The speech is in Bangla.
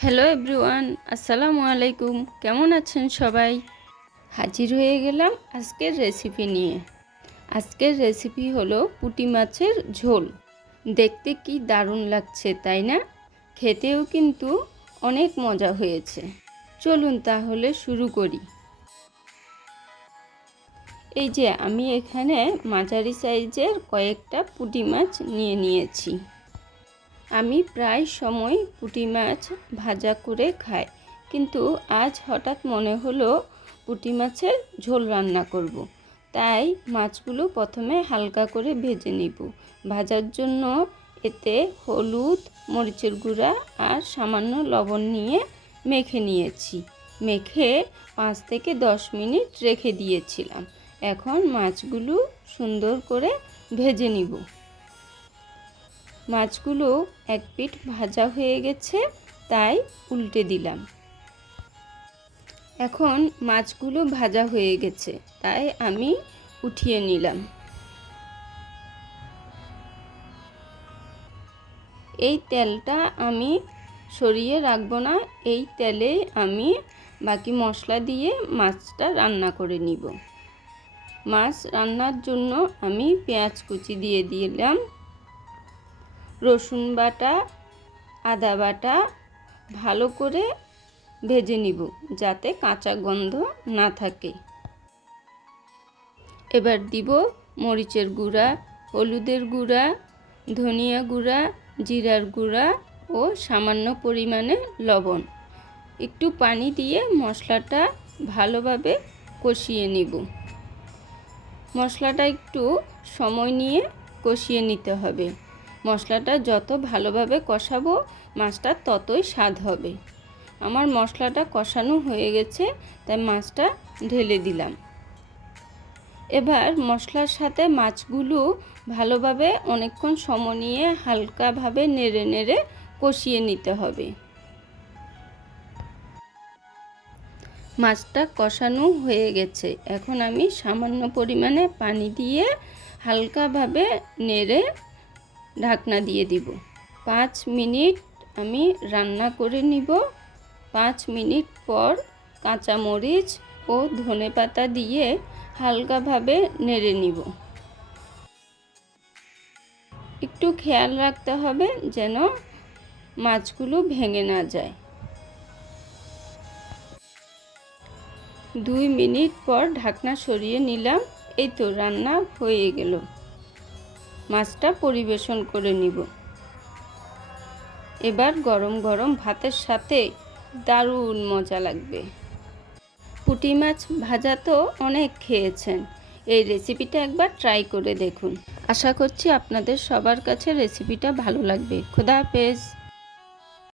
হ্যালো এভরিওয়ান আসসালামু আলাইকুম কেমন আছেন সবাই? হাজির হয়ে গেলাম আজকের রেসিপি নিয়ে। আজকের রেসিপি হলো পুঁটি মাছের ঝোল। দেখতে কি দারুণ লাগছে, তাই না? খেতেও কিন্তু অনেক মজা হয়েছে। চলুন তাহলে শুরু করি। এই যে আমি এখানে মাঝারি সাইজের কয়েকটা পুঁটি মাছ নিয়ে নিয়েছি। আমি প্রায় সময় পুঁটি মাছ ভাজা করে খাই। কিন্তু আজ হঠাৎ মনে হলো পুঁটি মাছের ঝোল রান্না করব। তাই মাছগুলো প্রথমে হালকা করে ভেজে নিব। ভাজার জন্য এতে হলুদ, মরিচের গুঁড়া আর সামান্য লবণ নিয়ে মেখে নিয়েছি। মেখে পাঁচ থেকে দশ মিনিট রেখে দিয়েছিলাম। এখন মাছগুলো সুন্দর করে ভেজে নিব। মাছগুলো এক পিঠ ভাজা হয়ে গেছে, তাই উল্টে দিলাম। এখন মাছগুলো ভাজা হয়ে গেছে, তাই আমি উঠিয়ে নিলাম। এই তেলটা আমি সরিয়ে রাখব না, এই তেলে আমি বাকি মশলা দিয়ে মাছটা রান্না করে নিব। মাছ রান্নার জন্য আমি পেঁয়াজ কুচি দিয়ে দিলাম। রসুন বাটা, আদা বাটা ভালো করে ভেজে নিব যাতে কাঁচা গন্ধ না থাকে। এবার দিব মরিচের গুঁড়া, হলুদের গুঁড়া, ধনিয়া গুঁড়া, জিরার গুঁড়া ও সামান্য পরিমাণে লবণ। একটু পানি দিয়ে মশলাটা ভালোভাবে কষিয়ে নিব। মশলাটা একটু সময় নিয়ে কষিয়ে নিতে হবে। মশলাটা যত ভালোভাবে কষাবো, মাছটা ততই স্বাদ হবে। আমার মশলাটা কষানো হয়ে গেছে, তাই মাছটা ঢেলে দিলাম। এবার মশলার সাথে মাছগুলো ভালোভাবে অনেকক্ষণ সময় নিয়ে হালকাভাবে নেড়ে নেড়ে কষিয়ে নিতে হবে। মাছটা কষানো হয়ে গেছে। এখন আমি সামান্য পরিমাণে পানি দিয়ে হালকাভাবে নেড়ে ঢাকনা দিয়ে দিব। পাঁচ মিনিট আমি রান্না করে নিব। পাঁচ মিনিট পর কাঁচামরিচ ও ধনে পাতা দিয়ে হালকাভাবে নেড়ে নিব। একটু খেয়াল রাখতে হবে যেন মাছগুলো ভেঙে না যায়। দুই মিনিট পর ঢাকনা সরিয়ে নিলাম। এই তো রান্না হয়ে গেল। মাছটা পরিবেশন করে নিব। এবার গরম গরম ভাতের সাথে দারুণ মজা লাগবে। পুঁটি মাছ ভাজা তো অনেক খেয়েছেন, এই রেসিপিটা একবার ট্রাই করে দেখুন। আশা করছি আপনাদের সবার কাছে রেসিপিটা ভালো লাগবে। খোদা হাফেজ।